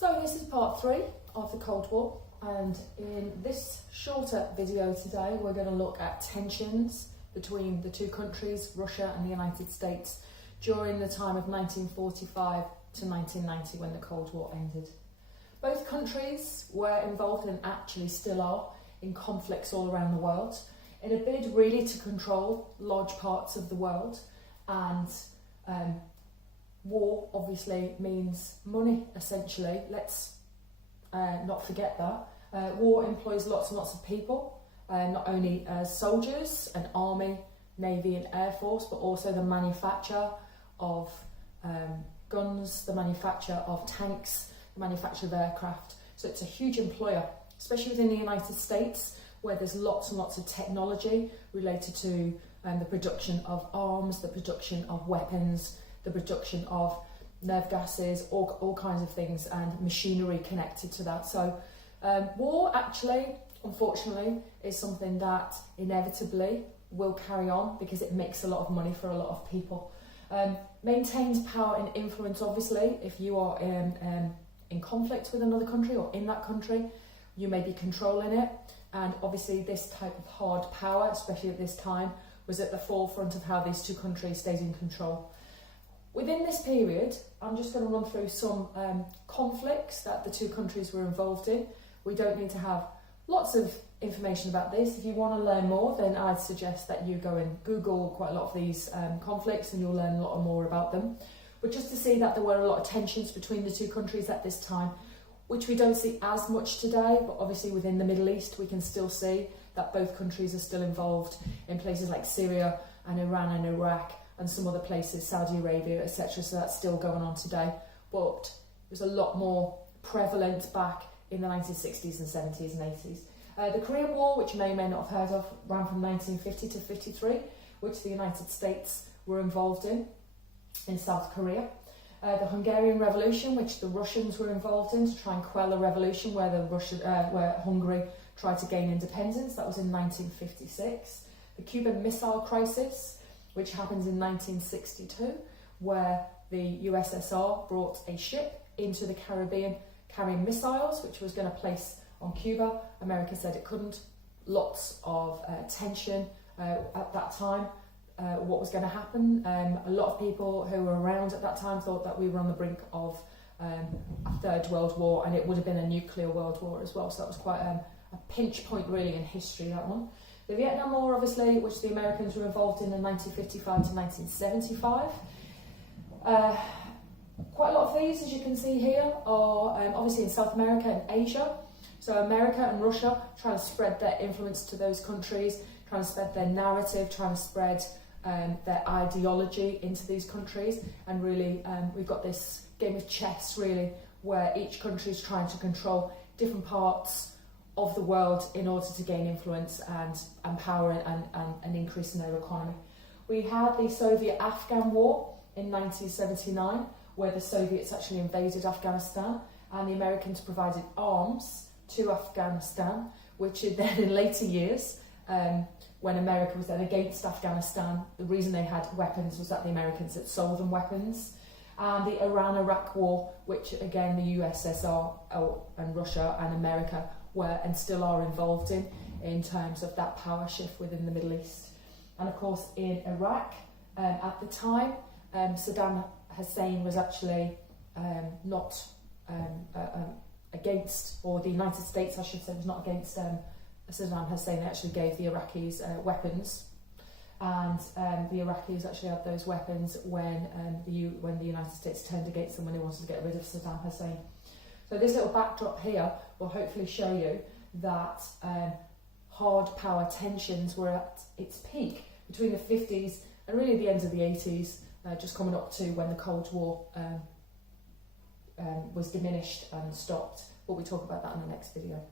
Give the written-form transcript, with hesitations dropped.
So this is part 3 of the Cold War, and in this shorter video today we're going to look at tensions between the two countries, Russia and the United States, during the time of 1945 to 1990 when the Cold War ended. Both countries were involved, and actually still are, in conflicts all around the world in a bid really to control large parts of the world. And war obviously means money, essentially. Let's not forget that. War employs lots and lots of people, not only soldiers, an army, navy and air force, but also the manufacture of guns, the manufacture of tanks, the manufacture of aircraft. So it's a huge employer, especially within the United States, where there's lots and lots of technology related to the production of arms, the production of weapons, the production of nerve gases, all kinds of things, and machinery connected to that. So war actually, unfortunately, is something that inevitably will carry on because it makes a lot of money for a lot of people. Maintains power and influence, obviously. If you are in conflict with another country or in that country, you may be controlling it. And obviously this type of hard power, especially at this time, was at the forefront of how these two countries stayed in control. Within this period, I'm just going to run through some conflicts that the two countries were involved in. We don't need to have lots of information about this. If you want to learn more, then I'd suggest that you go and Google quite a lot of these conflicts, and you'll learn a lot more about them. But just to see that there were a lot of tensions between the two countries at this time, which we don't see as much today, but obviously within the Middle East we can still see that both countries are still involved in places like Syria and Iran and Iraq and some other places, Saudi Arabia, etc. So that's still going on today, but it was a lot more prevalent back in the 1960s and 70s and 80s. The Korean War, which you may or may not have heard of, ran from 1950 to 53, which the United States were involved in South Korea. The Hungarian Revolution, which the Russians were involved in to try and quell a revolution where where Hungary tried to gain independence. That was in 1956. The Cuban Missile Crisis, which happens in 1962, where the USSR brought a ship into the Caribbean carrying missiles, which was going to place on Cuba. America said it couldn't. Lots of tension at that time. What was going to happen. A lot of people who were around at that time thought that we were on the brink of a third world war, and it would have been a nuclear world war as well. So that was quite a pinch point really in history, that one. The Vietnam War, obviously, which the Americans were involved in 1955 to 1975. Quite a lot of these, as you can see here, are obviously in South America and Asia. So America and Russia trying to spread their influence to those countries, trying to spread their narrative, trying to spread their ideology into these countries. And really we've got this game of chess really, where each country is trying to control different parts of the world in order to gain influence and power and increase in their economy. We had the Soviet-Afghan War in 1979, where the Soviets actually invaded Afghanistan and the Americans provided arms to Afghanistan, which then in later years, when America was then against Afghanistan, the reason they had weapons was that the Americans had sold them weapons. And the Iran-Iraq War, which again the USSR and Russia and America were and still are involved in terms of that power shift within the Middle East. And of course in Iraq, at the time, Saddam Hussein was actually not against, or the United States I should say was not against Saddam Hussein. They actually gave the Iraqis weapons, and the Iraqis actually had those weapons when the United States turned against them when they wanted to get rid of Saddam Hussein. So this little backdrop here will hopefully show you that hard power tensions were at its peak between the 50s and really the end of the 80s, just coming up to when the Cold War was diminished and stopped. But we talk about that in the next video.